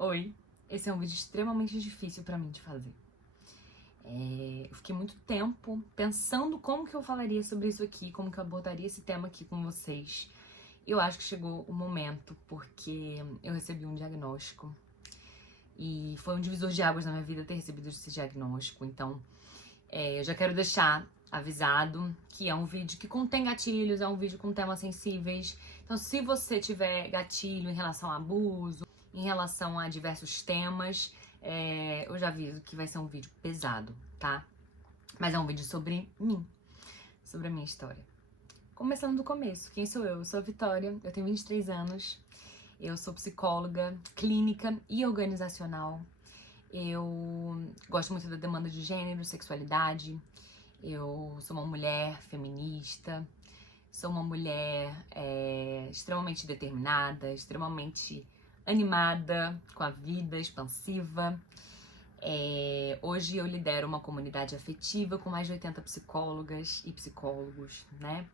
Oi, esse é um vídeo extremamente difícil pra mim de fazer. Eu fiquei muito tempo pensando como que eu falaria sobre isso aqui, como que eu abordaria esse tema aqui com vocês. E eu acho que chegou o momento, porque eu recebi um diagnóstico. E foi um divisor de águas na minha vida ter recebido esse diagnóstico. Então, eu já quero deixar avisado que é um vídeo que contém gatilhos, é um vídeo com temas sensíveis. Então, se você tiver gatilho em relação a abuso, em relação a diversos temas, eu já aviso que vai ser um vídeo pesado, tá? Mas é um vídeo sobre mim, sobre a minha história. Começando do começo, quem sou eu? Eu sou a Vitória, eu tenho 23 anos, eu sou psicóloga clínica e organizacional. Eu gosto muito da demanda de gênero, sexualidade. Eu sou uma mulher feminista, sou uma mulher extremamente determinada, extremamente animada com a vida, expansiva. Hoje eu lidero uma comunidade afetiva com mais de 80 psicólogas e psicólogos, né?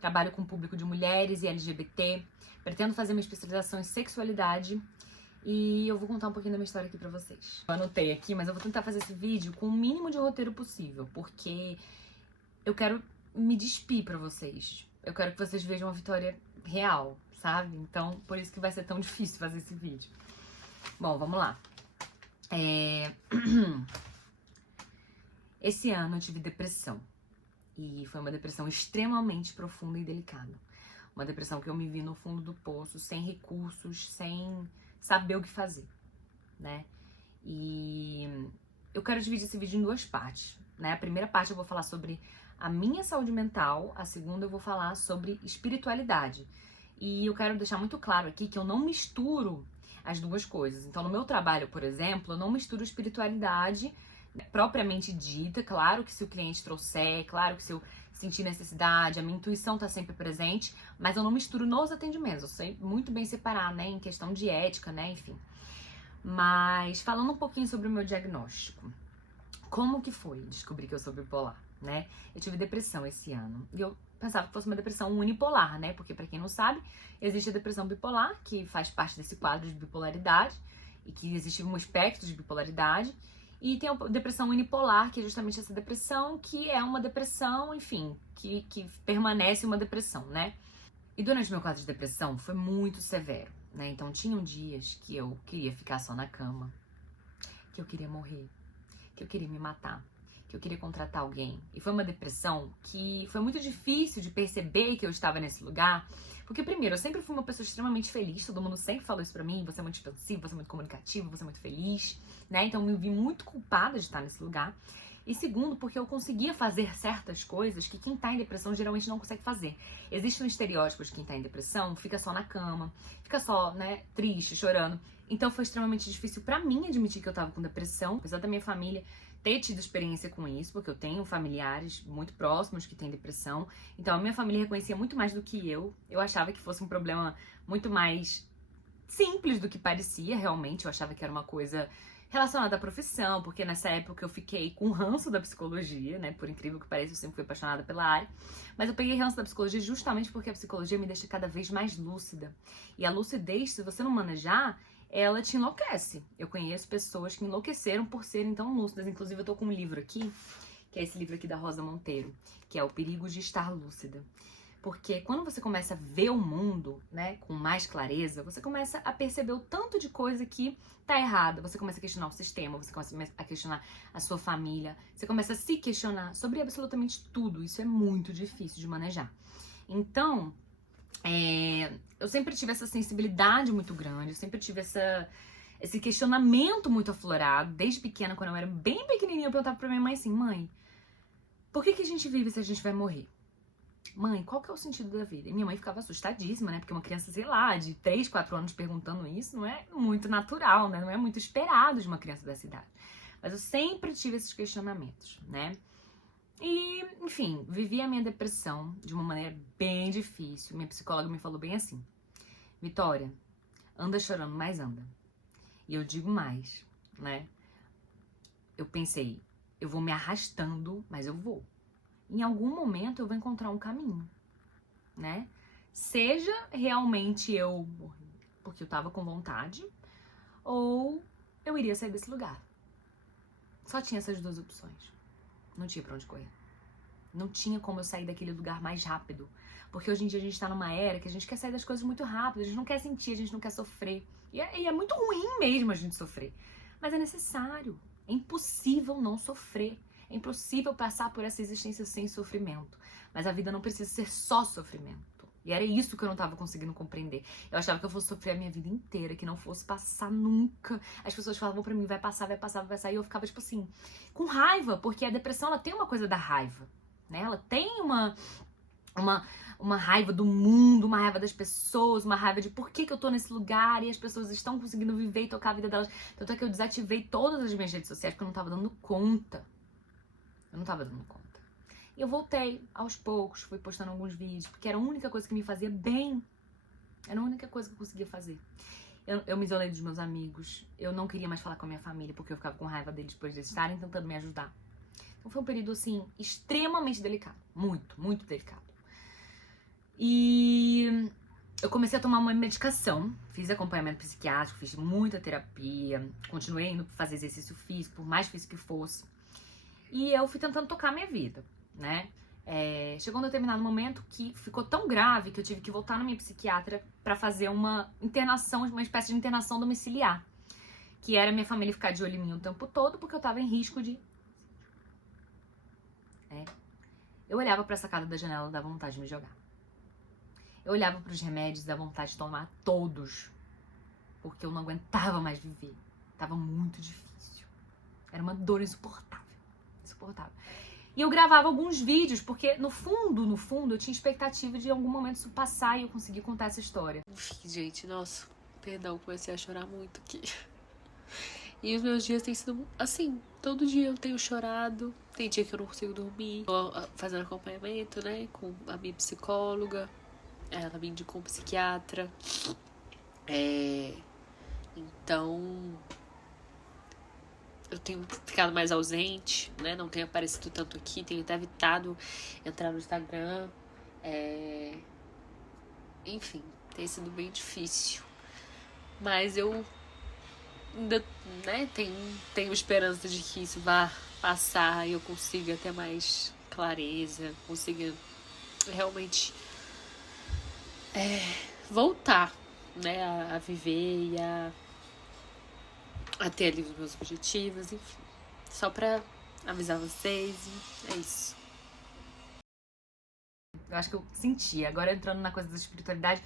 Trabalho com o público de mulheres e LGBT, pretendo fazer uma especialização em sexualidade e eu vou contar um pouquinho da minha história aqui pra vocês. Eu anotei aqui, mas eu vou tentar fazer esse vídeo com o mínimo de roteiro possível, porque eu quero me despir pra vocês. Eu quero que vocês vejam a Vitória real, sabe? Então, por isso que vai ser tão difícil fazer esse vídeo. Bom, vamos lá. Esse ano eu tive depressão. E foi uma depressão extremamente profunda e delicada. Uma depressão que eu me vi no fundo do poço, sem recursos, sem saber o que fazer, né? E eu quero dividir esse vídeo em duas partes, né? A primeira parte eu vou falar sobre a minha saúde mental, a segunda eu vou falar sobre espiritualidade. E eu quero deixar muito claro aqui que eu não misturo as duas coisas. Então, no meu trabalho, por exemplo, eu não misturo espiritualidade propriamente dita. Claro que se o cliente trouxer, claro que se eu sentir necessidade, a minha intuição tá sempre presente, mas eu não misturo nos atendimentos. Eu sei muito bem separar, né, em questão de ética, né, enfim. Mas falando um pouquinho sobre o meu diagnóstico. Como que foi descobrir que eu sou bipolar, né? Eu tive depressão esse ano e eu pensava que fosse uma depressão unipolar, né? Porque pra quem não sabe, existe a depressão bipolar, que faz parte desse quadro de bipolaridade e que existe um espectro de bipolaridade. E tem a depressão unipolar, que é justamente essa depressão, que é uma depressão, enfim, que permanece uma depressão, né? E durante o meu quadro de depressão foi muito severo, né? Então tinham dias que eu queria ficar só na cama, que eu queria morrer, que eu queria me matar, que eu queria contratar alguém. E foi uma depressão que foi muito difícil de perceber que eu estava nesse lugar, porque primeiro, eu sempre fui uma pessoa extremamente feliz, todo mundo sempre falou isso pra mim, você é muito expansivo, você é muito comunicativo, você é muito feliz, né? Então eu me vi muito culpada de estar nesse lugar. E segundo, porque eu conseguia fazer certas coisas que quem tá em depressão geralmente não consegue fazer. Existe um estereótipo de quem tá em depressão, fica só na cama, fica só, né, triste, chorando. Então foi extremamente difícil pra mim admitir que eu tava com depressão, apesar da minha família ter tido experiência com isso, porque eu tenho familiares muito próximos que têm depressão. Então a minha família reconhecia muito mais do que eu. Eu achava que fosse um problema muito mais simples do que parecia, realmente. Eu achava que era uma coisa relacionada à profissão, porque nessa época eu fiquei com ranço da psicologia, né? Por incrível que pareça, eu sempre fui apaixonada pela área. Mas eu peguei ranço da psicologia justamente porque a psicologia me deixa cada vez mais lúcida. E a lucidez, se você não manejar, ela te enlouquece. Eu conheço pessoas que enlouqueceram por serem tão lúcidas. Inclusive, eu tô com um livro aqui, que é esse livro aqui da Rosa Monteiro, que é O Perigo de Estar Lúcida. Porque quando você começa a ver o mundo, né, com mais clareza, você começa a perceber o tanto de coisa que tá errada. Você começa a questionar o sistema, você começa a questionar a sua família, você começa a se questionar sobre absolutamente tudo. Isso é muito difícil de manejar. Então, eu sempre tive essa sensibilidade muito grande, eu sempre tive esse questionamento muito aflorado. Desde pequena, quando eu era bem pequenininha, eu perguntava pra minha mãe assim: mãe, por que a gente vive se a gente vai morrer? Mãe, qual que é o sentido da vida? E minha mãe ficava assustadíssima, né? Porque uma criança, sei lá, de 3, 4 anos perguntando isso não é muito natural, né? Não é muito esperado de uma criança dessa idade. Mas eu sempre tive esses questionamentos, né? E, enfim, vivi a minha depressão de uma maneira bem difícil. Minha psicóloga me falou bem assim: Vitória, anda chorando, mas anda. E eu digo mais, né? Eu pensei, eu vou me arrastando, mas eu vou. Em algum momento eu vou encontrar um caminho, né? Seja realmente eu porque eu tava com vontade, ou eu iria sair desse lugar. Só tinha essas duas opções. Não tinha pra onde correr. Não tinha como eu sair daquele lugar mais rápido. Porque hoje em dia a gente tá numa era que a gente quer sair das coisas muito rápido, a gente não quer sentir, a gente não quer sofrer. E é muito ruim mesmo a gente sofrer. Mas é necessário. É impossível não sofrer. É impossível passar por essa existência sem sofrimento. Mas a vida não precisa ser só sofrimento. E era isso que eu não tava conseguindo compreender. Eu achava que eu fosse sofrer a minha vida inteira, que não fosse passar nunca. As pessoas falavam pra mim, vai passar, vai passar, vai passar. E eu ficava, tipo assim, com raiva. Porque a depressão, ela tem uma coisa da raiva, né? Ela tem uma raiva do mundo, uma raiva das pessoas, uma raiva de por que eu tô nesse lugar e as pessoas estão conseguindo viver e tocar a vida delas. Tanto é que eu desativei todas as minhas redes sociais porque eu não tava dando conta. Eu não tava dando conta. E eu voltei aos poucos, fui postando alguns vídeos, porque era a única coisa que me fazia bem. Era a única coisa que eu conseguia fazer. Eu me isolei dos meus amigos, eu não queria mais falar com a minha família, porque eu ficava com raiva deles por eles estarem tentando me ajudar. Então foi um período, assim, extremamente delicado. Muito, muito delicado. E eu comecei a tomar uma medicação, fiz acompanhamento psiquiátrico, fiz muita terapia, continuei indo fazer exercício físico, por mais difícil que fosse. E eu fui tentando tocar a minha vida, né? Chegou um determinado momento que ficou tão grave que eu tive que voltar na minha psiquiatra pra fazer uma internação, uma espécie de internação domiciliar. Que era minha família ficar de olho em mim o tempo todo, porque eu tava em risco de... Eu olhava pra sacada da janela e dava vontade de me jogar. Eu olhava pros remédios e dava vontade de tomar todos. Porque eu não aguentava mais viver. Tava muito difícil. Era uma dor insuportável. Insuportável. E eu gravava alguns vídeos, porque no fundo, eu tinha expectativa de em algum momento isso passar e eu conseguir contar essa história. Enfim, gente, nossa, perdão, comecei a chorar muito aqui. E os meus dias têm sido assim, todo dia eu tenho chorado, tem dia que eu não consigo dormir. Tô fazendo acompanhamento, né, com a minha psicóloga, ela me indicou um psiquiatra. Então, eu tenho ficado mais ausente, né? Não tenho aparecido tanto aqui, tenho até evitado entrar no Instagram. Enfim, tem sido bem difícil. Mas eu ainda, né, tenho esperança de que isso vá passar e eu consiga ter mais clareza, consiga realmente voltar, né, a viver e a ter ali os meus objetivos, enfim. Só pra avisar vocês, é isso. Eu acho que eu sentia, agora entrando na coisa da espiritualidade,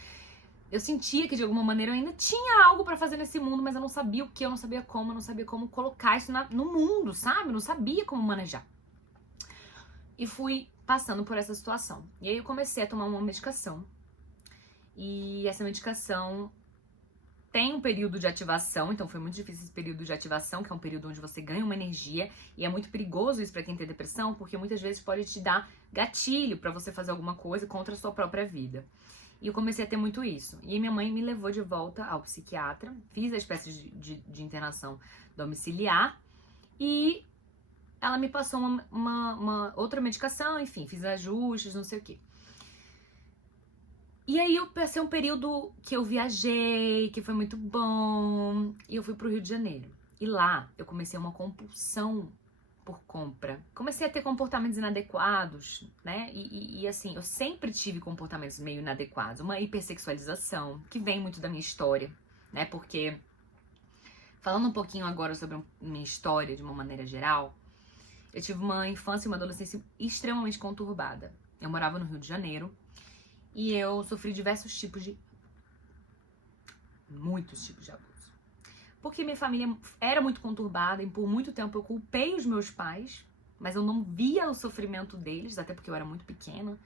eu sentia que de alguma maneira eu ainda tinha algo pra fazer nesse mundo, mas eu não sabia o que, eu não sabia como, eu não sabia como colocar isso no mundo, sabe? Eu não sabia como manejar. E fui passando por essa situação. E aí eu comecei a tomar uma medicação. E essa medicação tem um período de ativação, então foi muito difícil esse período de ativação, que é um período onde você ganha uma energia, e é muito perigoso isso pra quem tem depressão, porque muitas vezes pode te dar gatilho pra você fazer alguma coisa contra a sua própria vida. E eu comecei a ter muito isso. E minha mãe me levou de volta ao psiquiatra, fiz a espécie de internação domiciliar, e ela me passou uma outra medicação, enfim, fiz ajustes, não sei o quê. E aí eu passei um período que eu viajei, que foi muito bom, e eu fui pro Rio de Janeiro. E lá eu comecei uma compulsão por compra. Comecei a ter comportamentos inadequados, né? E assim, eu sempre tive comportamentos meio inadequados. Uma hipersexualização, que vem muito da minha história, né? Porque, falando um pouquinho agora sobre minha história de uma maneira geral, eu tive uma infância e uma adolescência extremamente conturbada. Eu morava no Rio de Janeiro, e eu sofri diversos tipos de... muitos tipos de abuso. Porque minha família era muito conturbada e por muito tempo eu culpei os meus pais, mas eu não via o sofrimento deles, até porque eu era muito pequena.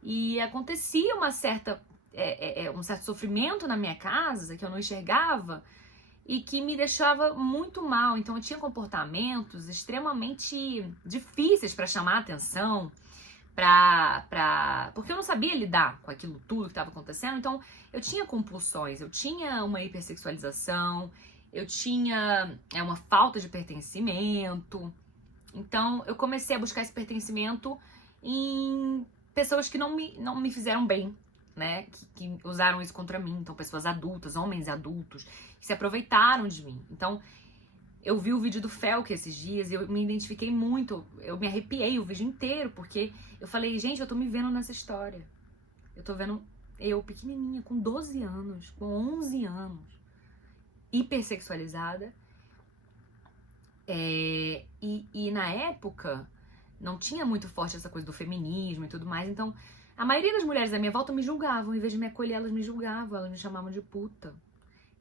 E acontecia um certo sofrimento na minha casa que eu não enxergava e que me deixava muito mal. Então eu tinha comportamentos extremamente difíceis para chamar a atenção, porque eu não sabia lidar com aquilo tudo que estava acontecendo. Então eu tinha compulsões, eu tinha uma hipersexualização, eu tinha uma falta de pertencimento. Então eu comecei a buscar esse pertencimento em pessoas que não me fizeram bem, né, que usaram isso contra mim. Então, pessoas adultas, homens adultos, que se aproveitaram de mim. Então, eu vi o vídeo do Felk esses dias e eu me identifiquei muito. Eu me arrepiei o vídeo inteiro, porque eu falei, gente, eu tô me vendo nessa história. Eu tô vendo eu, pequenininha, com 12 anos, com 11 anos, hipersexualizada. E na época, não tinha muito forte essa coisa do feminismo e tudo mais. Então, a maioria das mulheres da minha volta me julgavam. Em vez de me acolher, elas me julgavam. Elas me chamavam de puta.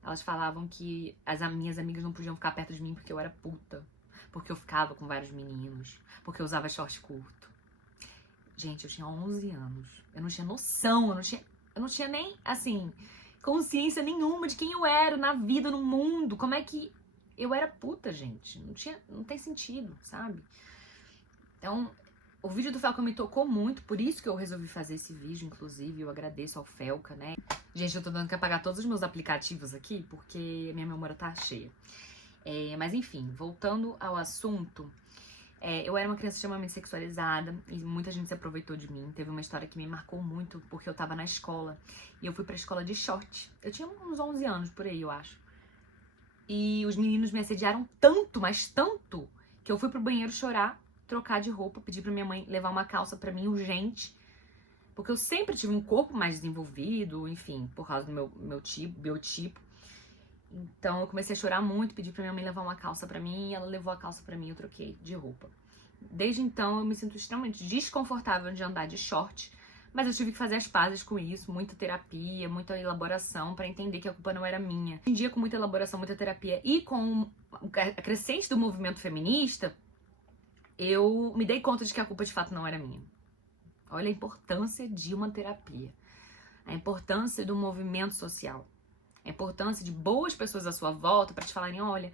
Elas falavam que as minhas amigas não podiam ficar perto de mim porque eu era puta. Porque eu ficava com vários meninos. Porque eu usava short curto. Gente, eu tinha 11 anos. Eu não tinha noção. Eu não tinha nem, assim, consciência nenhuma de quem eu era na vida, no mundo. Como é que eu era puta, gente? Não tem sentido, sabe? Então, o vídeo do Felca me tocou muito, por isso que eu resolvi fazer esse vídeo, inclusive. Eu agradeço ao Felca, né? Gente, eu tô dando que apagar todos os meus aplicativos aqui, porque minha memória tá cheia. Mas enfim, voltando ao assunto, eu era uma criança extremamente sexualizada e muita gente se aproveitou de mim. Teve uma história que me marcou muito, porque eu tava na escola e eu fui pra escola de short. Eu tinha uns 11 anos por aí, eu acho. E os meninos me assediaram tanto, mas tanto, que eu fui pro banheiro chorar, trocar de roupa, pedir pra minha mãe levar uma calça pra mim urgente. Porque eu sempre tive um corpo mais desenvolvido, enfim, por causa do meu biotipo. Então eu comecei a chorar muito, pedi pra minha mãe levar uma calça pra mim, e ela levou a calça pra mim e eu troquei de roupa. Desde então eu me sinto extremamente desconfortável de andar de short, mas eu tive que fazer as pazes com isso, muita terapia, muita elaboração pra entender que a culpa não era minha. Hoje em dia, com muita elaboração, muita terapia e com a crescente do movimento feminista, eu me dei conta de que a culpa de fato não era minha. Olha a importância de uma terapia, a importância do movimento social, a importância de boas pessoas à sua volta pra te falarem, olha,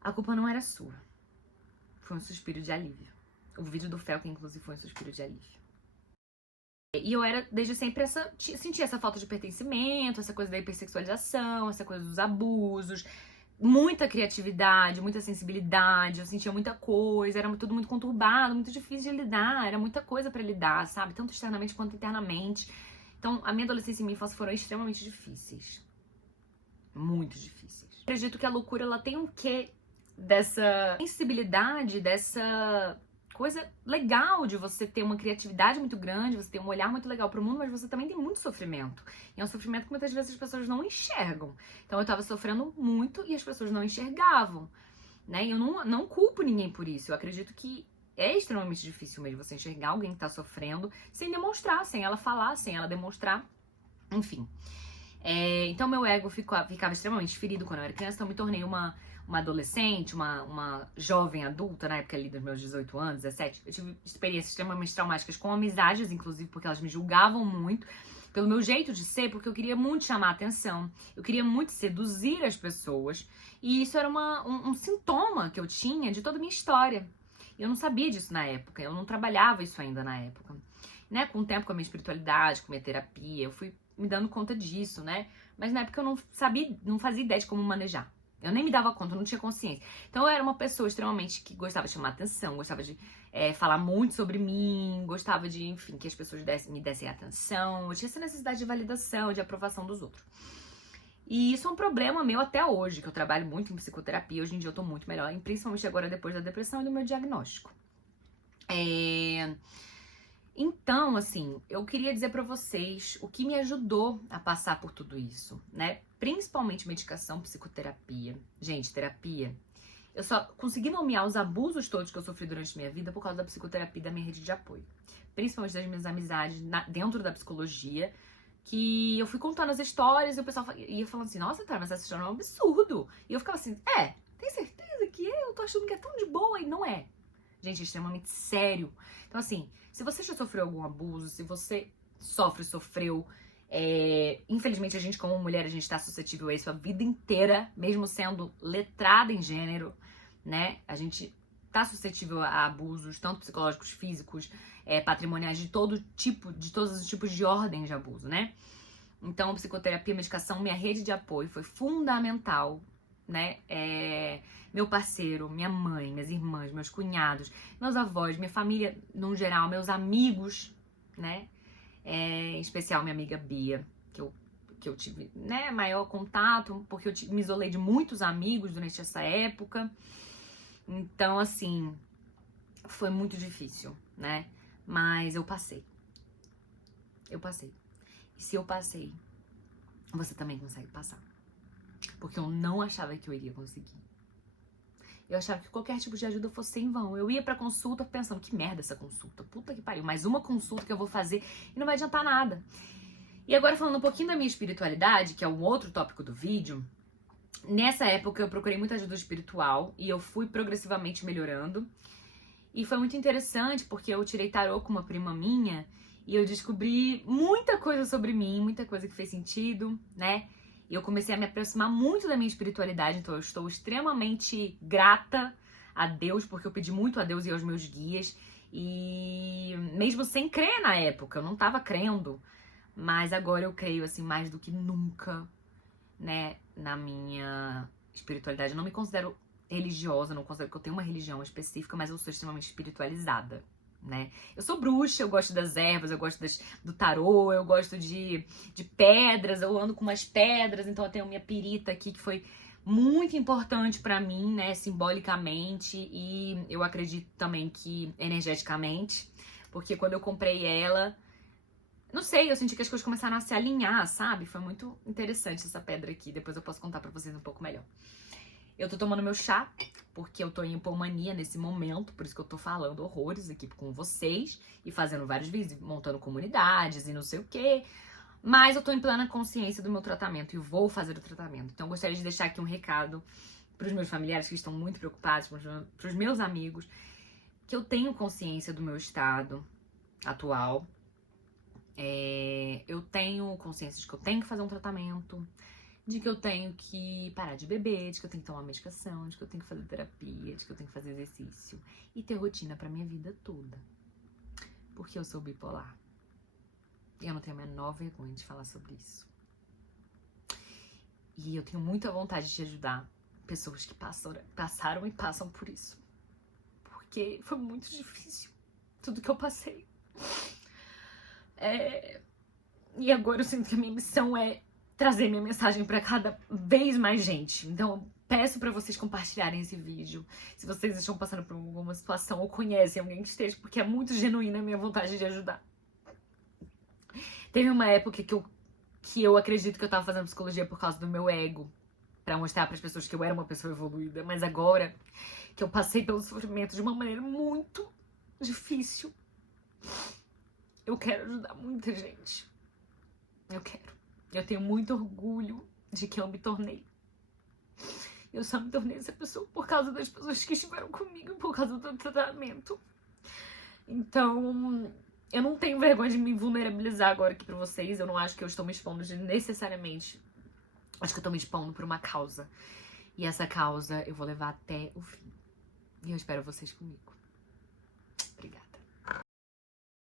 a culpa não era sua. Foi um suspiro de alívio. O vídeo do Felca, inclusive, foi um suspiro de alívio. E eu era, desde sempre, sentia essa falta de pertencimento, essa coisa da hipersexualização, essa coisa dos abusos, muita criatividade, muita sensibilidade, eu sentia muita coisa, era tudo muito conturbado, muito difícil de lidar, era muita coisa pra lidar, sabe? Tanto externamente quanto internamente. Então, a minha adolescência e minha infância foram extremamente difíceis. Muito difíceis. Eu acredito que a loucura, ela tem um quê dessa sensibilidade, dessa coisa legal de você ter uma criatividade muito grande, você ter um olhar muito legal pro mundo, mas você também tem muito sofrimento. E é um sofrimento que muitas vezes as pessoas não enxergam. Então eu tava sofrendo muito e as pessoas não enxergavam, né? E eu não culpo ninguém por isso. Eu acredito que é extremamente difícil mesmo você enxergar alguém que tá sofrendo sem demonstrar, sem ela falar, sem ela demonstrar. Enfim. Então meu ego ficava extremamente ferido quando eu era criança, então eu me tornei uma adolescente, uma jovem adulta, na época ali dos meus 18 anos, 17. Eu tive experiências extremamente traumáticas com amizades, inclusive porque elas me julgavam muito pelo meu jeito de ser, porque eu queria muito chamar a atenção, eu queria muito seduzir as pessoas, e isso era um sintoma que eu tinha de toda a minha história. Eu não sabia disso na época, eu não trabalhava isso ainda na época. Né? Com o tempo, com a minha espiritualidade, com a minha terapia, eu fui me dando conta disso, né? Mas na época eu não sabia, não fazia ideia de como manejar. Eu nem me dava conta, eu não tinha consciência. Então eu era uma pessoa extremamente que gostava de chamar atenção, gostava de falar muito sobre mim, gostava de, enfim, que as pessoas me dessem atenção. Eu tinha essa necessidade de validação, de aprovação dos outros. E isso é um problema meu até hoje, que eu trabalho muito em psicoterapia. Hoje em dia eu tô muito melhor, principalmente agora depois da depressão e do meu diagnóstico. Então, assim, eu queria dizer pra vocês o que me ajudou a passar por tudo isso, né? Principalmente medicação, psicoterapia. Gente, terapia. Eu só consegui nomear os abusos todos que eu sofri durante a minha vida por causa da psicoterapia e da minha rede de apoio. Principalmente das minhas amizades dentro da psicologia, que eu fui contando as histórias e o pessoal ia falando assim, nossa, tá, mas essa história é um absurdo. E eu ficava assim, tem certeza que eu tô achando que é tão de boa e não é. Gente, é extremamente sério. Então, assim, se você já sofreu algum abuso, se você sofreu, infelizmente a gente como mulher, a gente tá suscetível a isso a vida inteira, mesmo sendo letrada em gênero, né? A gente tá suscetível a abusos, tanto psicológicos, físicos, patrimoniais, de todos os tipos de ordens de abuso, né? Então, psicoterapia, medicação, minha rede de apoio foi fundamental, né? Meu parceiro, minha mãe, minhas irmãs, meus cunhados, meus avós, minha família no geral, meus amigos, né? em especial minha amiga Bia, que eu tive, né, maior contato, porque eu me isolei de muitos amigos durante essa época. Então, assim, foi muito difícil, né? Mas eu passei. Eu passei. E se eu passei, você também consegue passar. Porque eu não achava que eu iria conseguir. Eu achava que qualquer tipo de ajuda fosse em vão. Eu ia pra consulta pensando, que merda essa consulta. Puta que pariu. Mais uma consulta que eu vou fazer e não vai adiantar nada. E agora falando um pouquinho da minha espiritualidade, que é um outro tópico do vídeo. Nessa época eu procurei muita ajuda espiritual e eu fui progressivamente melhorando. E foi muito interessante porque eu tirei tarô com uma prima minha e eu descobri muita coisa sobre mim, muita coisa que fez sentido, né? E eu comecei a me aproximar muito da minha espiritualidade, então eu estou extremamente grata a Deus, porque eu pedi muito a Deus e aos meus guias. E mesmo sem crer na época, eu não tava crendo, mas agora eu creio assim mais do que nunca, né, na minha espiritualidade. Eu não me considero religiosa, não considero que eu tenho uma religião específica, mas eu sou extremamente espiritualizada, né? Eu sou bruxa, eu gosto das ervas, eu gosto do tarô, eu gosto de pedras, eu ando com umas pedras, então eu tenho minha pirita aqui que foi muito importante pra mim, né, simbolicamente, e eu acredito também que energeticamente, porque quando eu comprei ela, não sei, eu senti que as coisas começaram a se alinhar, sabe? Foi muito interessante essa pedra aqui, depois eu posso contar pra vocês um pouco melhor. Eu tô tomando meu chá, porque eu tô em hipomania nesse momento, por isso que eu tô falando horrores aqui com vocês, e fazendo vários vídeos, montando comunidades e não sei o quê. Mas eu tô em plena consciência do meu tratamento e vou fazer o tratamento. Então eu gostaria de deixar aqui um recado pros meus familiares que estão muito preocupados, pros meus amigos, que eu tenho consciência do meu estado atual. Eu tenho consciência de que eu tenho que fazer um tratamento, de que eu tenho que parar de beber, de que eu tenho que tomar medicação, de que eu tenho que fazer terapia, de que eu tenho que fazer exercício e ter rotina pra minha vida toda. Porque eu sou bipolar. E eu não tenho a menor vergonha de falar sobre isso. E eu tenho muita vontade de ajudar pessoas que passaram e passam por isso. Porque foi muito difícil tudo que eu passei. E agora eu sinto que a minha missão é trazer minha mensagem pra cada vez mais gente. Então eu peço pra vocês compartilharem esse vídeo. Se vocês estão passando por alguma situação ou conhecem alguém que esteja, porque é muito genuína a minha vontade de ajudar. Teve uma época que eu acredito que eu tava fazendo psicologia por causa do meu ego, pra mostrar pras pessoas que eu era uma pessoa evoluída. Mas agora que eu passei pelo sofrimento de uma maneira muito difícil, eu quero ajudar muita gente. Eu quero. Eu tenho muito orgulho de que eu me tornei. Eu só me tornei essa pessoa por causa das pessoas que estiveram comigo, por causa do tratamento. Então, eu não tenho vergonha de me vulnerabilizar agora aqui pra vocês. Eu não acho que eu estou me expondo necessariamente. Acho que eu tô me expondo por uma causa. E essa causa eu vou levar até o fim. E eu espero vocês comigo.